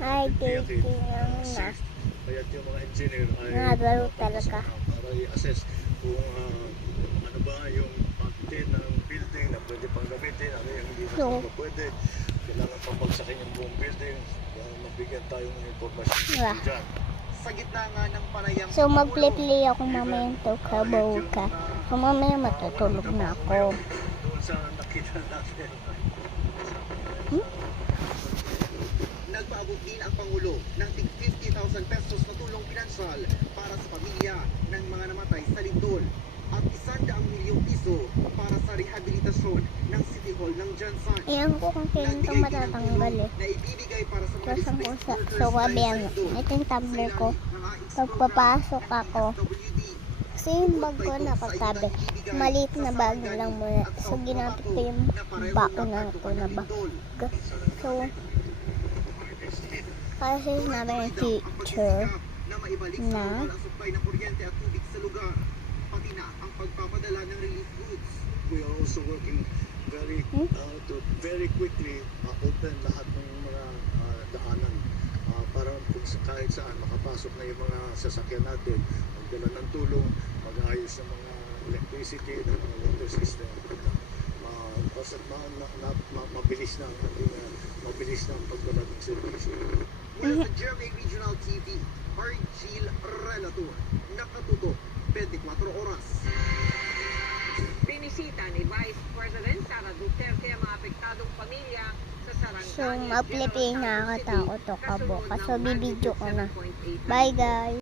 Ay, tiyakin dating lang na. safe. Kaya yung mga engineer ay Nagaro talaga. para i-assess kung ano ba yung content ng building na pwede pang gamitin, ano yung hindi na So, pwede. Kailangan pabagsakin yung buong building para mabigyan tayo ng informasyon dyan. Sa gitna nga ng panayam so mag-play ako mamaya to kabaw ka. So mamaya matutulog na ako. doon sa nakita natin. Nagpaabot din ang Pangulo ng tig 50,000 pesos na tulong pinansyal para sa pamilya ng mga namatay sa lindol at 100 milyong piso para sa rehabilitasyon ng City Hall ng Jansan. Ayan ko kung kailan ito matatanggal eh. Na ibibigay para sa mga Kasang displaced kusa. workers So gabi dahil yan. sa lindol. Ito yung tumbler ko. Sa ilalim ng AIX Pagpapasok program ako. ng FWD, Kasi yung bag ko nakatabi. Maliit na bag lang muna. So ginamit ko yung bakunan ko na bag. So, kasi sinabi ng teacher na ang supply ng kuryente at tubig sa lugar, pati na ang pagpapadala ng relief goods. We are also working very quickly open lahat ng mga daanan para kung kahit saan makapasok na yung mga sasakyan natin, magdala ng tulong, mag-ayos ng mga electricity, ng mga water system. Basta mabilis na ang pagdala ng servisyo. Mula sa GMA Regional TV, Argil Relator, nakatutok 24 oras. Binisita ni Vice President Sara Duterte ang mga apektadong pamilya sa Sarangani. so mag-play nakakatakot to kabo. Kaso bibidyo ko na. Bye guys!